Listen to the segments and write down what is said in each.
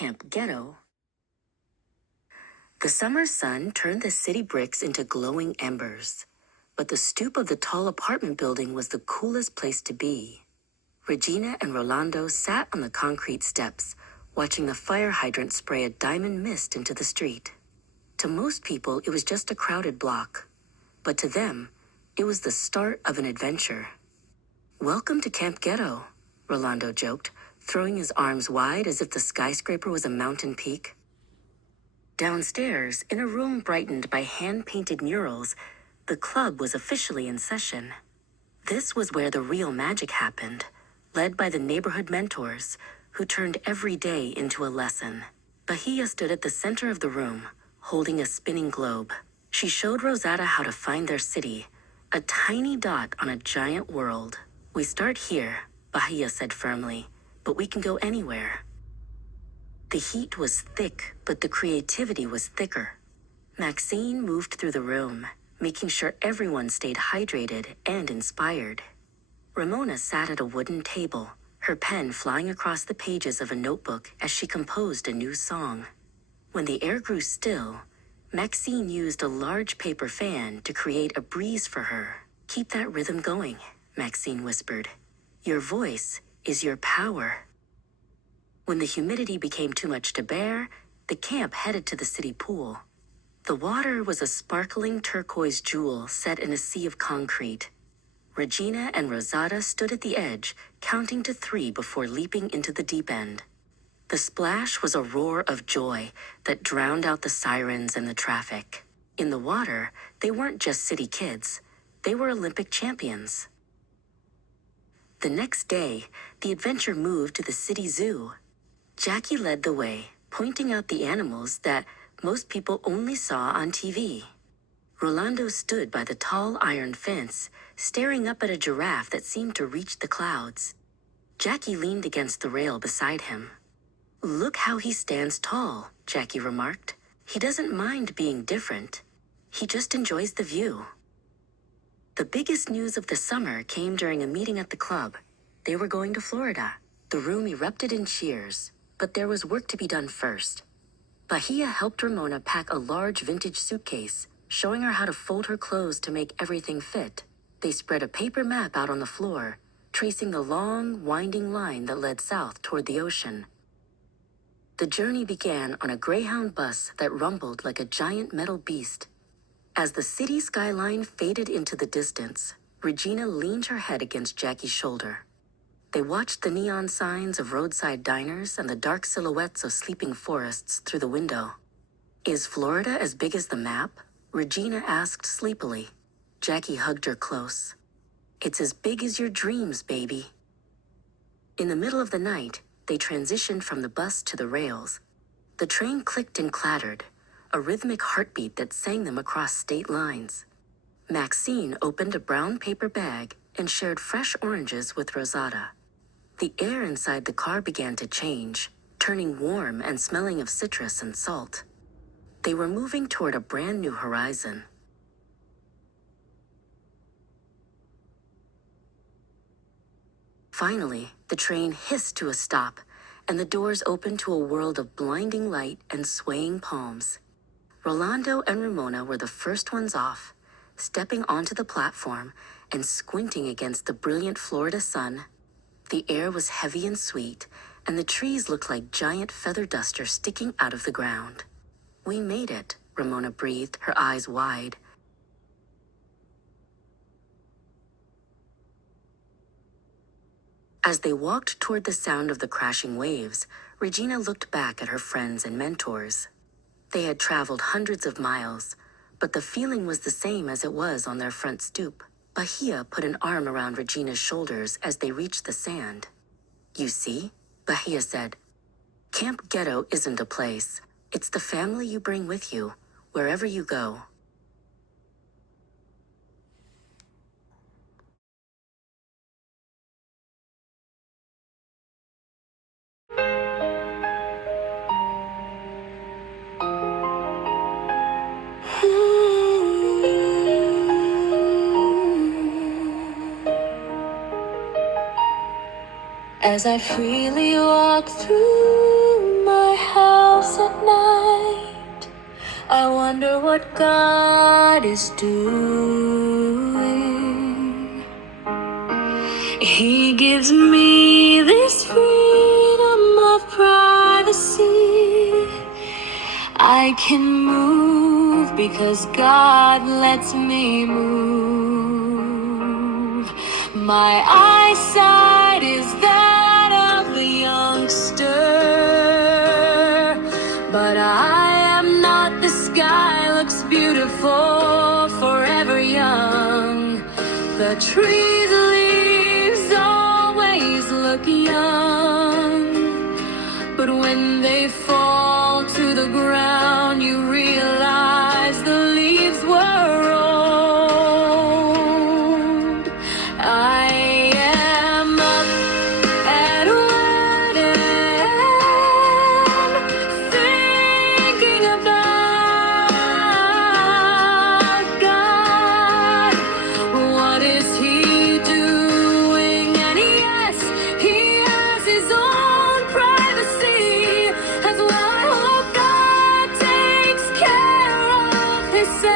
Camp Ghetto. The summer sun turned the city bricks into glowing embers, but the stoop of the tall apartment building was the coolest place to be. Regina and Rolando sat on the concrete steps, watching the fire hydrant spray a diamond mist into the street. To most people, it was just a crowded block, but to them, it was the start of an adventure. "Welcome to Camp Ghetto," Rolando joked, throwing his arms wide as if the skyscraper was a mountain peak. Downstairs, in a room brightened by hand-painted murals, the club was officially in session. This was where the real magic happened, led by the neighborhood mentors, who turned every day into a lesson. Bahia stood at the center of the room, holding a spinning globe. She showed Rosada how to find their city, a tiny dot on a giant world. "We start here," Bahia said firmly, "but we can go anywhere." The heat was thick, but the creativity was thicker. Maxine moved through the room, making sure everyone stayed hydrated and inspired. Ramona sat at a wooden table, her pen flying across the pages of a notebook as she composed a new song. When the air grew still, Maxine used a large paper fan to create a breeze for her. "Keep that rhythm going," Maxine whispered. "Your voice is your power." When the humidity became too much to bear, the camp headed to the city pool. The water was a sparkling turquoise jewel set in a sea of concrete. Regina and Rosada stood at the edge, counting to 3 before leaping into the deep end. The splash was a roar of joy that drowned out the sirens and the traffic. In the water, they weren't just city kids. They were Olympic champions. The next day, the adventure moved to the city zoo. Jackie led the way, pointing out the animals that most people only saw on TV. Rolando stood by the tall iron fence, staring up at a giraffe that seemed to reach the clouds. Jackie leaned against the rail beside him. "Look how he stands tall," Jackie remarked. "He doesn't mind being different. He just enjoys the view." The biggest news of the summer came during a meeting at the club. They were going to Florida. The room erupted in cheers, but there was work to be done first. Bahia helped Ramona pack a large vintage suitcase, showing her how to fold her clothes to make everything fit. They spread a paper map out on the floor, tracing the long, winding line that led south toward the ocean. The journey began on a Greyhound bus that rumbled like a giant metal beast. As the city skyline faded into the distance, Regina leaned her head against Jackie's shoulder. They watched the neon signs of roadside diners and the dark silhouettes of sleeping forests through the window. "Is Florida as big as the map?" Regina asked sleepily. Jackie hugged her close. "It's as big as your dreams, baby." In the middle of the night, they transitioned from the bus to the rails. The train clicked and clattered, a rhythmic heartbeat that sang them across state lines. Maxine opened a brown paper bag and shared fresh oranges with Rosada. The air inside the car began to change, turning warm and smelling of citrus and salt. They were moving toward a brand new horizon. Finally, the train hissed to a stop, and the doors opened to a world of blinding light and swaying palms. Rolando and Ramona were the first ones off, stepping onto the platform and squinting against the brilliant Florida sun. The air was heavy and sweet, and the trees looked like giant feather dusters sticking out of the ground. "We made it," Ramona breathed, her eyes wide. As they walked toward the sound of the crashing waves, Regina looked back at her friends and mentors. They had traveled hundreds of miles, but the feeling was the same as it was on their front stoop. Bahia put an arm around Regina's shoulders as they reached the sand. "You see," Bahia said, "Camp Ghetto isn't a place. It's the family you bring with you, wherever you go." As I freely walk through my house, what God is doing. He gives me this freedom of privacy. I can move because God lets me move. My eyesight is that of the youngster, but I am not. The sky looks beautiful, forever young. The trees' leaves always look young, but when they fall to the ground, you realize the leaves were old. I am up at one end, thinking about God. What is He doing? And yes, He has His own privacy as well. I hope God takes care of Himself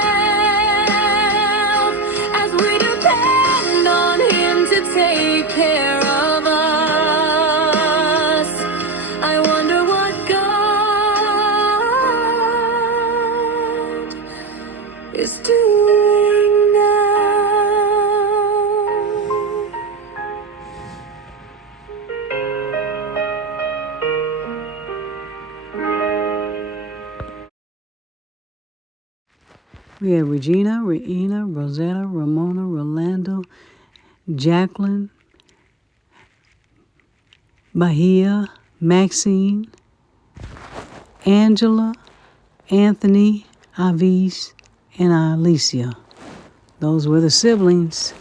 as we depend on Him to take care of us. I wonder what God is doing now. We have Regina, Reina, Rosetta, Ramona, Rolando, Jacqueline, Bahia, Maxine, Angela, Anthony, Avis, and Alicia. Those were the siblings.